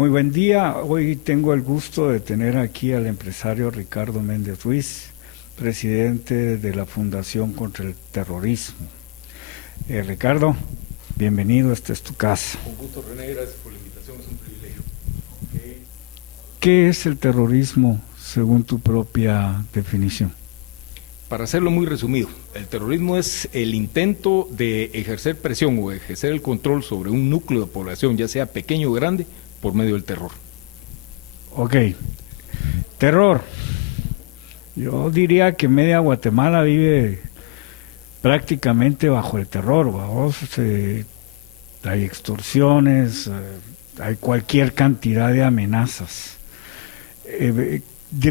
Muy buen día. Hoy tengo el gusto de tener aquí al empresario Ricardo Méndez Ruiz, presidente de la Fundación contra el Terrorismo. Ricardo, bienvenido, esta es tu casa. Con gusto, René, gracias por la invitación, es un privilegio. ¿Qué es el terrorismo según tu propia definición? Para hacerlo muy resumido, el terrorismo es el intento de ejercer presión o ejercer el control sobre un núcleo de población, ya sea pequeño o grande, por medio del terror. Ok, terror. Yo diría que media Guatemala vive prácticamente bajo el terror, ¿vamos? Hay extorsiones, hay cualquier cantidad de amenazas.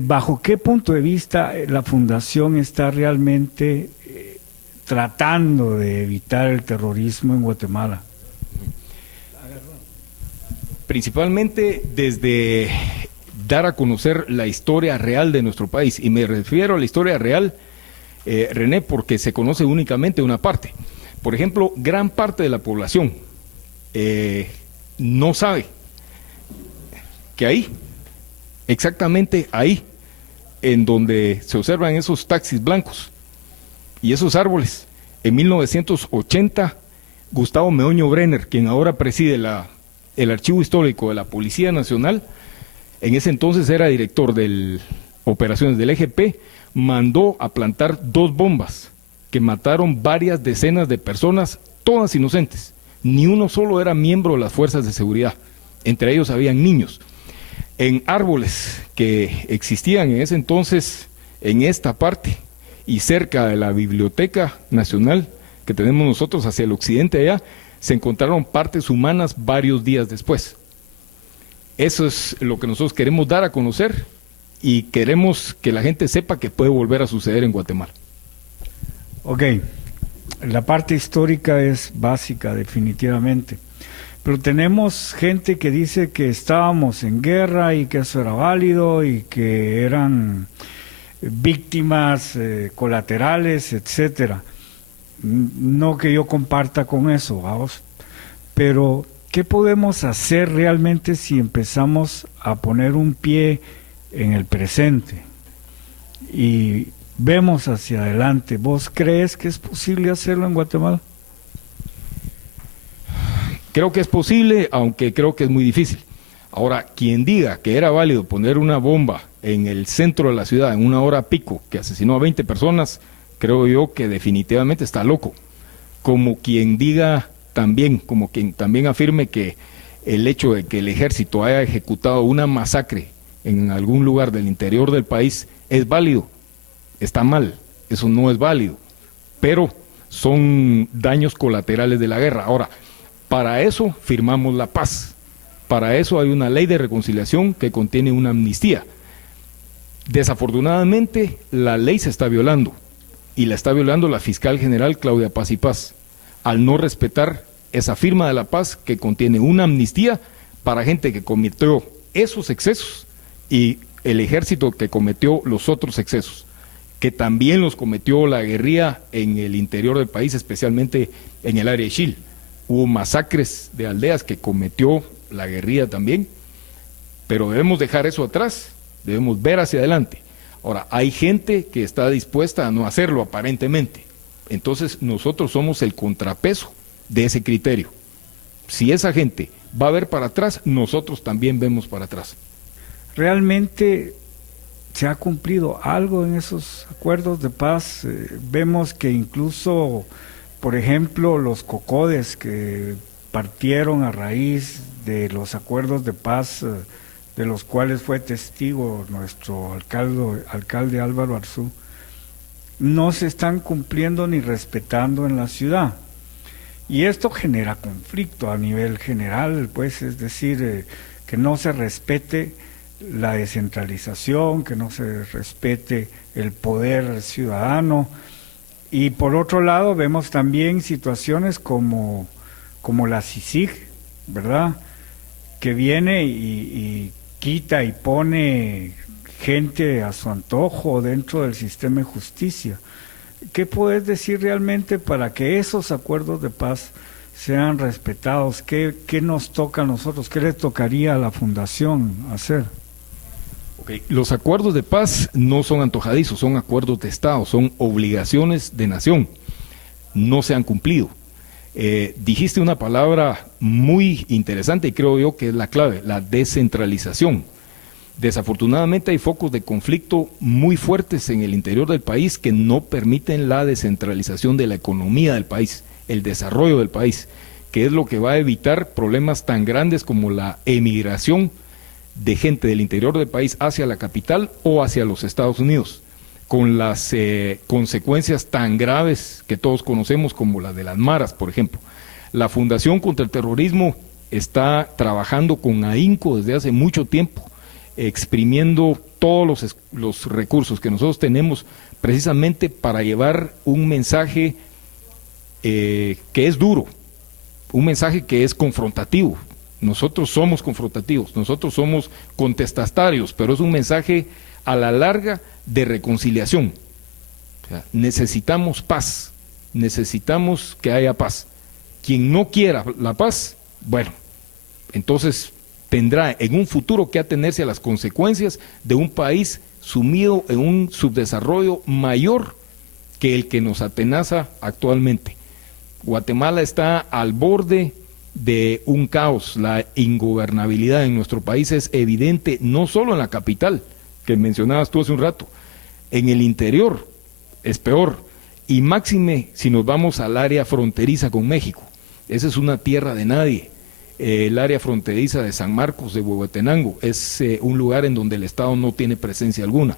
¿Bajo qué punto de vista la Fundación está realmente tratando de evitar el terrorismo en Guatemala? Principalmente desde dar a conocer la historia real de nuestro país, y me refiero a la historia real, René, porque se conoce únicamente una parte. Por ejemplo, gran parte de la población no sabe que ahí, exactamente ahí, en donde se observan esos taxis blancos y esos árboles, en 1980, Gustavo Meoño Brenner, quien ahora preside el Archivo Histórico de la Policía Nacional, en ese entonces era director de operaciones del EGP, mandó a plantar 2 bombas que mataron varias decenas de personas, todas inocentes. Ni uno solo era miembro de las fuerzas de seguridad, entre ellos habían niños. En árboles que existían en ese entonces en esta parte y cerca de la Biblioteca Nacional que tenemos nosotros hacia el occidente allá, se encontraron partes humanas varios días después. Eso es lo que nosotros queremos dar a conocer y queremos que la gente sepa que puede volver a suceder en Guatemala. Ok, la parte histórica es básica definitivamente, pero tenemos gente que dice que estábamos en guerra y que eso era válido y que eran víctimas colaterales, etcétera. No que yo comparta con eso, vamos, pero ¿qué podemos hacer realmente si empezamos a poner un pie en el presente y vemos hacia adelante? ¿Vos crees que es posible hacerlo en Guatemala? Creo que es posible, aunque creo que es muy difícil. Ahora, quien diga que era válido poner una bomba en el centro de la ciudad en una hora pico que asesinó a 20 personas, creo yo que definitivamente está loco. Como quien diga también, como quien también afirme que el hecho de que el ejército haya ejecutado una masacre en algún lugar del interior del país es válido, está mal, eso no es válido, pero son daños colaterales de la guerra. Ahora, para eso firmamos la paz, para eso hay una ley de reconciliación que contiene una amnistía. Desafortunadamente, la ley se está violando, y la está violando la fiscal general Claudia Paz y Paz, al no respetar esa firma de la paz que contiene una amnistía para gente que cometió esos excesos y el ejército que cometió los otros excesos, que también los cometió la guerrilla en el interior del país, especialmente en el área de Xil. Hubo masacres de aldeas que cometió la guerrilla también, pero debemos dejar eso atrás, debemos ver hacia adelante. Ahora, hay gente que está dispuesta a no hacerlo aparentemente, entonces nosotros somos el contrapeso de ese criterio. Si esa gente va a ver para atrás, nosotros también vemos para atrás. ¿Realmente se ha cumplido algo en esos acuerdos de paz? Vemos que incluso, por ejemplo, los cocodes que partieron a raíz de los acuerdos de paz, de los cuales fue testigo nuestro alcalde Álvaro Arzú, no se están cumpliendo ni respetando en la ciudad. Y esto genera conflicto a nivel general, pues, es decir, que no se respete la descentralización, que no se respete el poder ciudadano. Y por otro lado vemos también situaciones como la CICIG, ¿verdad?, que viene y quita y pone gente a su antojo dentro del sistema de justicia. ¿Qué puedes decir realmente para que esos acuerdos de paz sean respetados. ¿Qué nos toca a nosotros? ¿Qué le tocaría a la fundación hacer? Okay. Los acuerdos de paz no son antojadizos, son acuerdos de Estado, son obligaciones de nación. No se han cumplido. Dijiste una palabra muy interesante y creo yo que es la clave, la descentralización. Desafortunadamente hay focos de conflicto muy fuertes en el interior del país que no permiten la descentralización de la economía del país, el desarrollo del país, que es lo que va a evitar problemas tan grandes como la emigración de gente del interior del país hacia la capital o hacia los Estados Unidos, con las consecuencias tan graves que todos conocemos como la de las maras, por ejemplo. La Fundación contra el Terrorismo está trabajando con ahínco desde hace mucho tiempo, exprimiendo todos los recursos que nosotros tenemos precisamente para llevar un mensaje que es duro, un mensaje que es confrontativo. Nosotros somos confrontativos, nosotros somos contestatarios, pero es un mensaje a la larga de reconciliación. O sea, necesitamos paz, necesitamos que haya paz. Quien no quiera la paz, bueno, entonces tendrá en un futuro que atenerse a las consecuencias de un país sumido en un subdesarrollo mayor que el que nos atenaza actualmente. Guatemala está al borde de un caos. La ingobernabilidad en nuestro país es evidente, no solo en la capital, que mencionabas tú hace un rato, en el interior es peor, y máxime si nos vamos al área fronteriza con México. Esa es una tierra de nadie. El área fronteriza de San Marcos, de Huehuetenango, es un lugar en donde el Estado no tiene presencia alguna,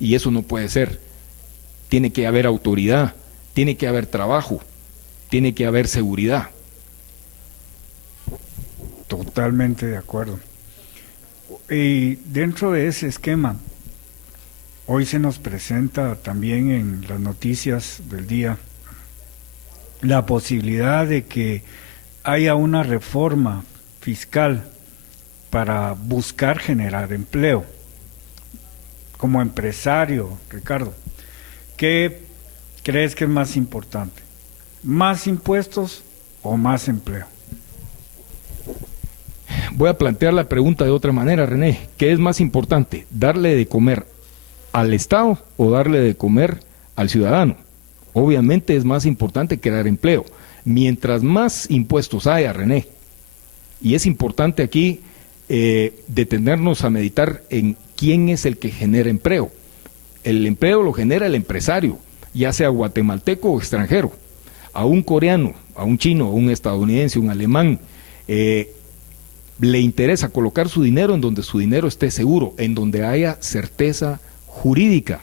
y eso no puede ser. Tiene que haber autoridad, tiene que haber trabajo, tiene que haber seguridad. Totalmente de acuerdo. Y dentro de ese esquema, hoy se nos presenta también en las noticias del día la posibilidad de que haya una reforma fiscal para buscar generar empleo. Como empresario, Ricardo, ¿qué crees que es más importante? ¿Más impuestos o más empleo? Voy a plantear la pregunta de otra manera, René. ¿Qué es más importante? ¿Darle de comer al Estado o darle de comer al ciudadano? Obviamente es más importante crear empleo. Mientras más impuestos haya, René, y es importante aquí detenernos a meditar en quién es el que genera empleo. El empleo lo genera el empresario, ya sea guatemalteco o extranjero. A un coreano, a un chino, a un estadounidense, un alemán, le interesa colocar su dinero en donde su dinero esté seguro, en donde haya certeza jurídica.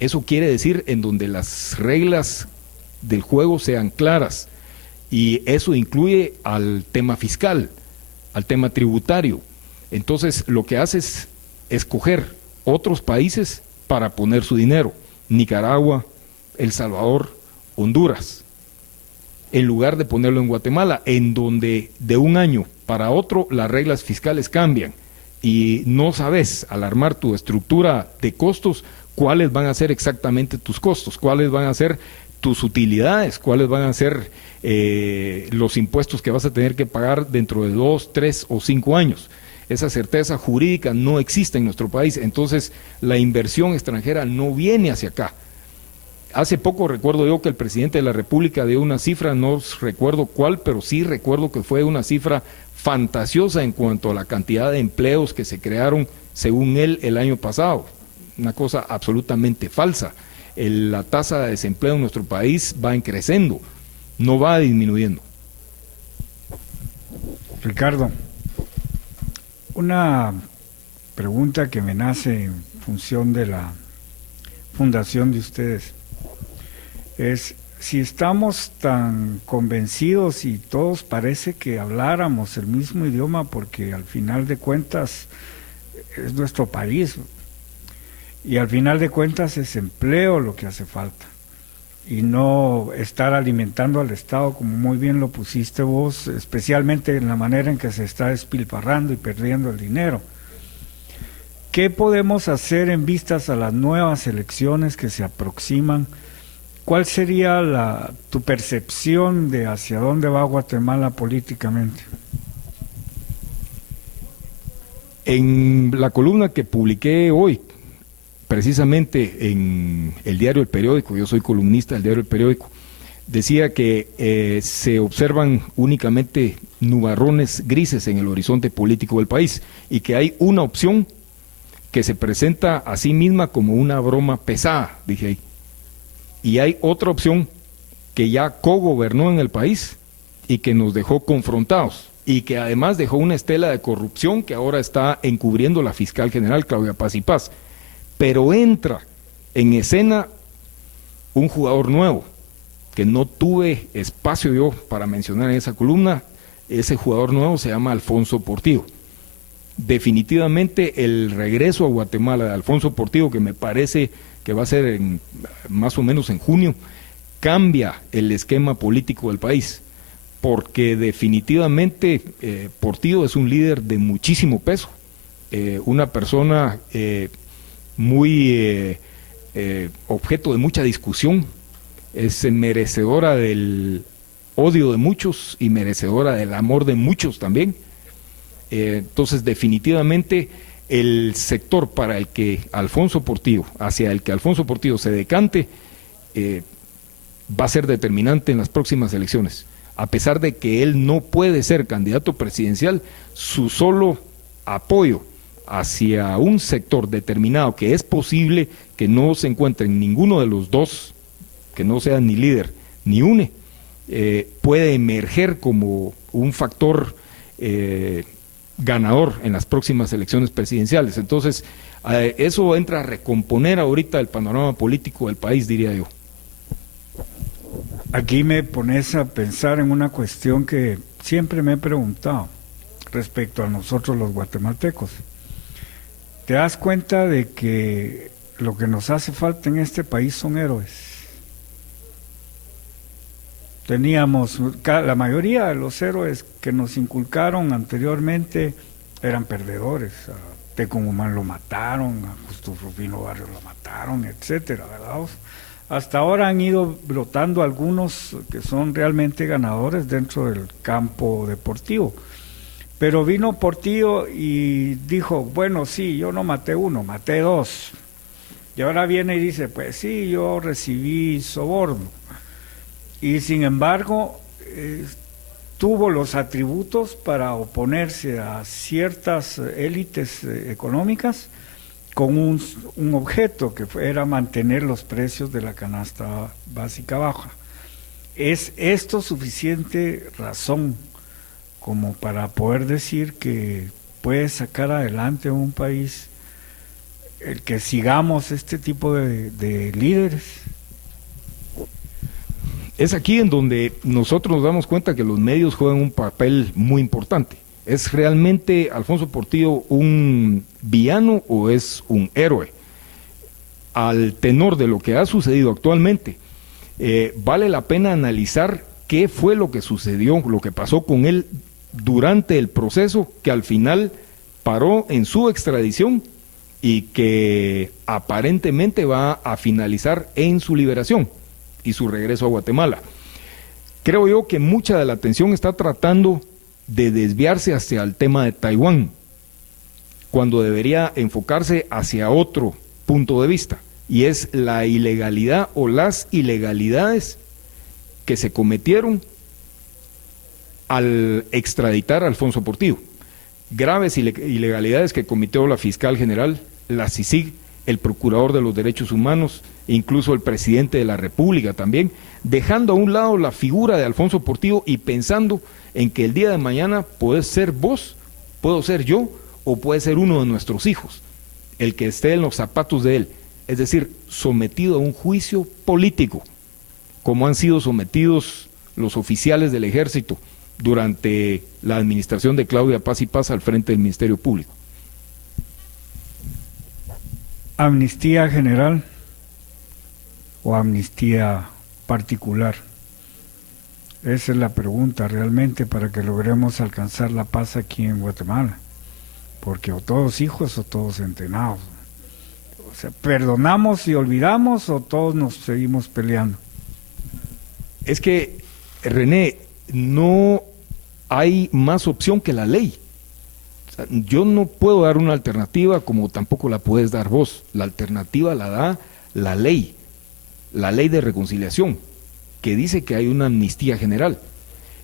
Eso quiere decir en donde las reglas del juego sean claras. Y eso incluye al tema fiscal, al tema tributario. Entonces, lo que hace es escoger otros países para poner su dinero. Nicaragua, El Salvador, Honduras. En lugar de ponerlo en Guatemala, en donde de un año para otro las reglas fiscales cambian. Y no sabes, al armar tu estructura de costos, cuáles van a ser exactamente tus costos, cuáles van a ser tus utilidades, cuáles van a ser los impuestos que vas a tener que pagar dentro de 2, 3 o 5 años. Esa certeza jurídica no existe en nuestro país, entonces la inversión extranjera no viene hacia acá. Hace poco recuerdo yo que el presidente de la República dio una cifra, no recuerdo cuál, pero sí recuerdo que fue una cifra fantasiosa en cuanto a la cantidad de empleos que se crearon, según él, el año pasado. Una cosa absolutamente falsa. La tasa de desempleo en nuestro país va creciendo, no va disminuyendo. Ricardo, una pregunta que me nace en función de la fundación de ustedes es si estamos tan convencidos y todos parece que habláramos el mismo idioma, porque al final de cuentas es nuestro país y al final de cuentas es empleo lo que hace falta y no estar alimentando al Estado, como muy bien lo pusiste vos, especialmente en la manera en que se está despilfarrando y perdiendo el dinero. ¿Qué podemos hacer en vistas a las nuevas elecciones que se aproximan ¿cuál sería tu percepción de hacia dónde va Guatemala políticamente? En la columna que publiqué hoy, precisamente en el diario El Periódico, yo soy columnista del diario El Periódico, decía que se observan únicamente nubarrones grises en el horizonte político del país y que hay una opción que se presenta a sí misma como una broma pesada, dije ahí. Y hay otra opción que ya cogobernó en el país y que nos dejó confrontados y que además dejó una estela de corrupción que ahora está encubriendo la fiscal general Claudia Paz y Paz. Pero entra en escena un jugador nuevo que no tuve espacio yo para mencionar en esa columna. Ese jugador nuevo se llama Alfonso Portillo. Definitivamente el regreso a Guatemala de Alfonso Portillo, que me parece que va a ser más o menos en junio, cambia el esquema político del país, porque definitivamente Portillo es un líder de muchísimo peso, una persona muy objeto de mucha discusión, es merecedora del odio de muchos y merecedora del amor de muchos también. Entonces definitivamente el sector para el que Alfonso Portillo, hacia el que Alfonso Portillo se decante, va a ser determinante en las próximas elecciones. A pesar de que él no puede ser candidato presidencial, su solo apoyo hacia un sector determinado, que es posible que no se encuentre en ninguno de los dos, que no sea ni líder ni UNE, puede emerger como un factor ganador en las próximas elecciones presidenciales. Entonces, eso entra a recomponer ahorita el panorama político del país, diría yo. Aquí me pones a pensar en una cuestión que siempre me he preguntado respecto a nosotros los guatemaltecos. ¿Te das cuenta de que lo que nos hace falta en este país son héroes? Teníamos, la mayoría de los héroes que nos inculcaron anteriormente eran perdedores. A Tecumumán lo mataron, a Justo Rufino Barrios lo mataron, etcétera, ¿verdad? Hasta ahora han ido brotando algunos que son realmente ganadores dentro del campo deportivo. Pero vino Portillo y dijo, bueno, sí, yo no maté uno, maté dos. Y ahora viene y dice, pues sí, yo recibí soborno. Y sin embargo, tuvo los atributos para oponerse a ciertas élites económicas con un objeto que era mantener los precios de la canasta básica baja. ¿Es esto suficiente razón como para poder decir que puede sacar adelante un país el que sigamos este tipo de líderes? Es aquí en donde nosotros nos damos cuenta que los medios juegan un papel muy importante. ¿Es realmente Alfonso Portillo un villano o es un héroe? Al tenor de lo que ha sucedido actualmente, vale la pena analizar qué fue lo que sucedió, lo que pasó con él durante el proceso que al final paró en su extradición y que aparentemente va a finalizar en su liberación y su regreso a Guatemala. Creo yo que mucha de la atención está tratando de desviarse hacia el tema de Taiwán, cuando debería enfocarse hacia otro punto de vista, y es la ilegalidad o las ilegalidades que se cometieron al extraditar a Alfonso Portillo. Graves ilegalidades que cometió la fiscal general, la CICIG, el procurador de los derechos humanos, incluso el presidente de la República también, dejando a un lado la figura de Alfonso Portillo y pensando en que el día de mañana puedes ser vos, puedo ser yo, o puede ser uno de nuestros hijos, el que esté en los zapatos de él, es decir, sometido a un juicio político, como han sido sometidos los oficiales del ejército durante la administración de Claudia Paz y Paz al frente del Ministerio Público. ¿Amnistía general o amnistía particular? Esa es la pregunta realmente para que logremos alcanzar la paz aquí en Guatemala, porque o todos hijos o todos entrenados. O sea, ¿perdonamos y olvidamos o todos nos seguimos peleando? Es que, René, no hay más opción que la ley. O sea, yo no puedo dar una alternativa como tampoco la puedes dar vos. La alternativa la da la ley de reconciliación, que dice que hay una amnistía general.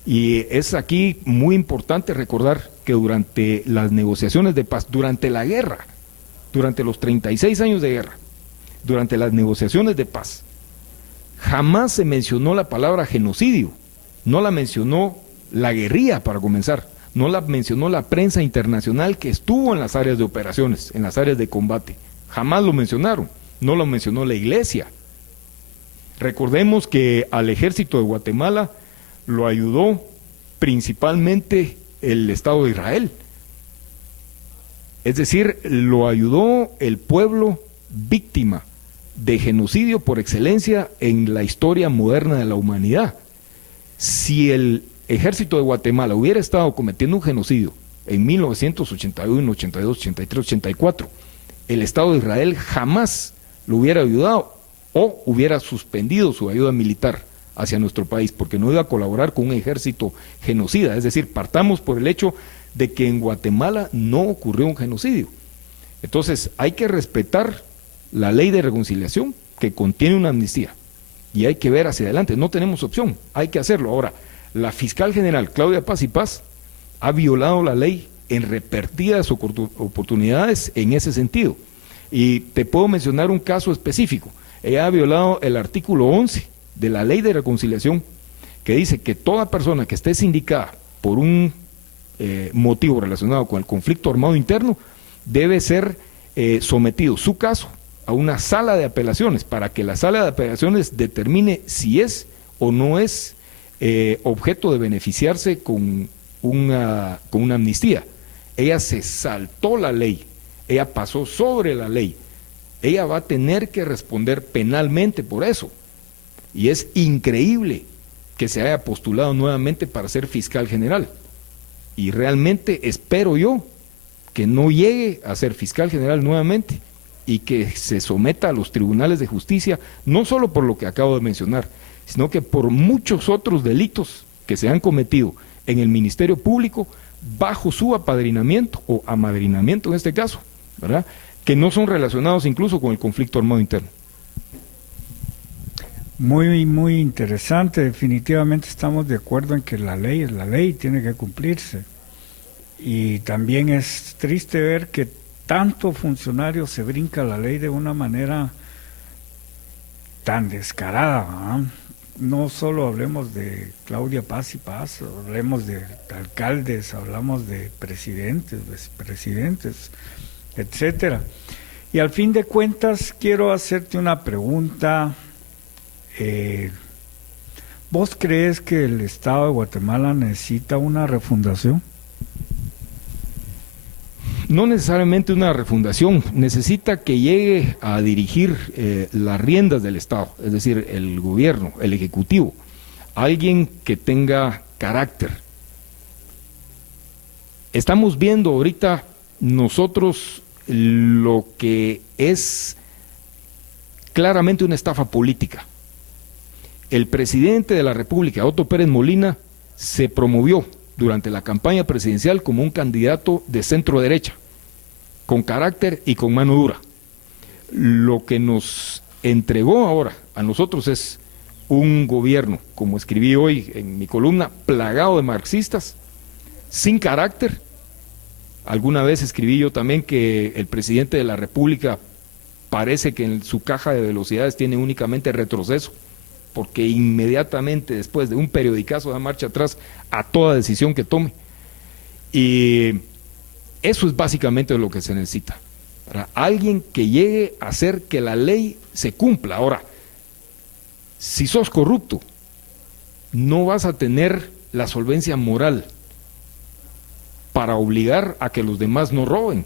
Y es aquí muy importante recordar que durante las negociaciones de paz, durante la guerra, durante los 36 años de guerra, durante las negociaciones de paz, jamás se mencionó la palabra genocidio, no la mencionó la guerrilla para comenzar, no la mencionó la prensa internacional que estuvo en las áreas de operaciones, en las áreas de combate, jamás lo mencionaron, no lo mencionó la iglesia. Recordemos que al ejército de Guatemala lo ayudó principalmente el Estado de Israel, es decir, lo ayudó el pueblo víctima de genocidio por excelencia en la historia moderna de la humanidad. Si el ejército de Guatemala hubiera estado cometiendo un genocidio en 1981, 82, 83, 84, el Estado de Israel jamás lo hubiera ayudado o hubiera suspendido su ayuda militar hacia nuestro país, porque no iba a colaborar con un ejército genocida. Es decir, partamos por el hecho de que en Guatemala no ocurrió un genocidio. Entonces, hay que respetar la ley de reconciliación que contiene una amnistía y hay que ver hacia adelante, no tenemos opción, hay que hacerlo. Ahora, la fiscal general Claudia Paz y Paz ha violado la ley en repetidas oportunidades en ese sentido, y te puedo mencionar un caso específico. Ella ha violado el artículo 11 de la ley de reconciliación, que dice que toda persona que esté sindicada por un motivo relacionado con el conflicto armado interno debe ser sometido su caso a una sala de apelaciones para que la sala de apelaciones determine si es o no es objeto de beneficiarse con una amnistía. Ella se saltó la ley, ella pasó sobre la ley, ella va a tener que responder penalmente por eso. Y es increíble que se haya postulado nuevamente para ser fiscal general. Y realmente espero yo que no llegue a ser fiscal general nuevamente y que se someta a los tribunales de justicia, no solo por lo que acabo de mencionar, sino que por muchos otros delitos que se han cometido en el Ministerio Público bajo su apadrinamiento o amadrinamiento en este caso, ¿verdad?, que no son relacionados incluso con el conflicto armado interno. Muy, muy interesante. Definitivamente estamos de acuerdo en que la ley es la ley, tiene que cumplirse. Y también es triste ver que tanto funcionario se brinca la ley de una manera tan descarada, ¿verdad? No solo hablemos de Claudia Paz y Paz, hablemos de alcaldes, hablamos de presidentes, vicepresidentes, etcétera. Y al fin de cuentas quiero hacerte una pregunta. ¿Vos crees que el Estado de Guatemala necesita una refundación? No necesariamente una refundación, necesita que llegue a dirigir las riendas del Estado, es decir, el gobierno, el ejecutivo, alguien que tenga carácter. Estamos viendo ahorita nosotros lo que es claramente una estafa política. El presidente de la República, Otto Pérez Molina, se promovió durante la campaña presidencial como un candidato de centro derecha, con carácter y con mano dura. Lo que nos entregó ahora a nosotros es un gobierno, como escribí hoy en mi columna, plagado de marxistas, sin carácter. Alguna vez escribí yo también que el presidente de la República parece que en su caja de velocidades tiene únicamente retroceso, porque inmediatamente después de un periodicazo da marcha atrás a toda decisión que tome. Y eso es básicamente lo que se necesita, para alguien que llegue a hacer que la ley se cumpla. Ahora, si sos corrupto, no vas a tener la solvencia moral para obligar a que los demás no roben.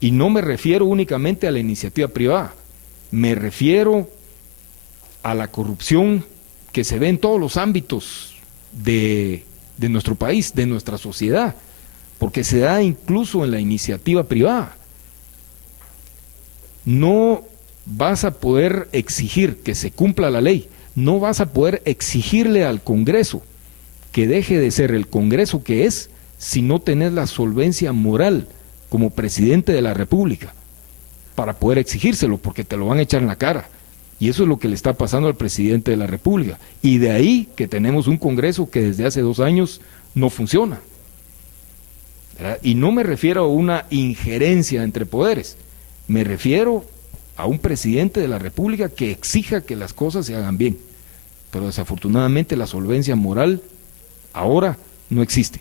Y no me refiero únicamente a la iniciativa privada, me refiero a la corrupción que se ve en todos los ámbitos de nuestro país, de nuestra sociedad, porque se da incluso en la iniciativa privada. No vas a poder exigir que se cumpla la ley, no vas a poder exigirle al Congreso que deje de ser el Congreso que es si no tenés la solvencia moral como presidente de la República para poder exigírselo, porque te lo van a echar en la cara. Y eso es lo que le está pasando al presidente de la República. Y de ahí que tenemos un Congreso que desde hace 2 años no funciona. ¿Verdad? Y no me refiero a una injerencia entre poderes, me refiero a un presidente de la República que exija que las cosas se hagan bien. Pero desafortunadamente la solvencia moral ahora no existe.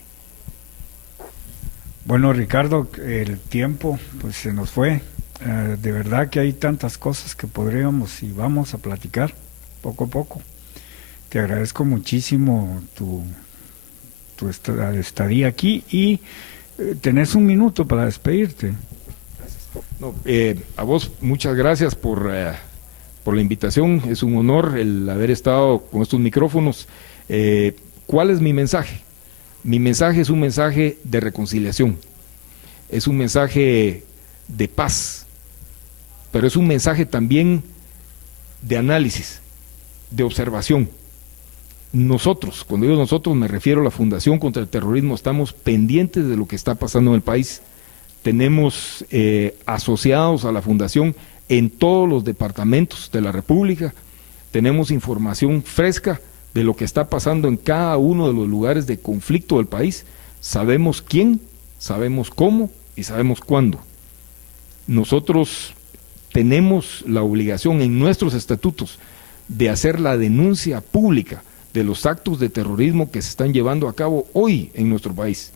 Bueno, Ricardo, el tiempo pues se nos fue. De verdad que hay tantas cosas que podríamos y vamos a platicar poco a poco. Te agradezco muchísimo tu estadía aquí y tenés un minuto para despedirte. No, a vos muchas gracias por la invitación, es un honor el haber estado con estos micrófonos. ¿Cuál es mi mensaje? Mi mensaje es un mensaje de reconciliación, es un mensaje de paz, pero es un mensaje también de análisis, de observación. Nosotros, cuando digo nosotros me refiero a la Fundación contra el Terrorismo, estamos pendientes de lo que está pasando en el país. Tenemos asociados a la Fundación en todos los departamentos de la República, tenemos información fresca de lo que está pasando en cada uno de los lugares de conflicto del país, sabemos quién, sabemos cómo y sabemos cuándo. Nosotros tenemos la obligación en nuestros estatutos de hacer la denuncia pública de los actos de terrorismo que se están llevando a cabo hoy en nuestro país.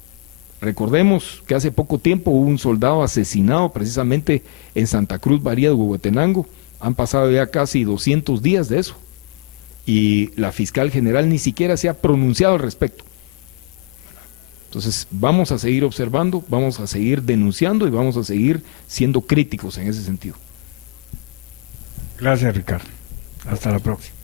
Recordemos que hace poco tiempo hubo un soldado asesinado precisamente en Santa Cruz Baría de Huehuetenango. Han pasado ya casi 200 días de eso y la fiscal general ni siquiera se ha pronunciado al respecto. Entonces vamos a seguir observando, vamos a seguir denunciando y vamos a seguir siendo críticos en ese sentido. Gracias, Ricardo. Hasta la próxima.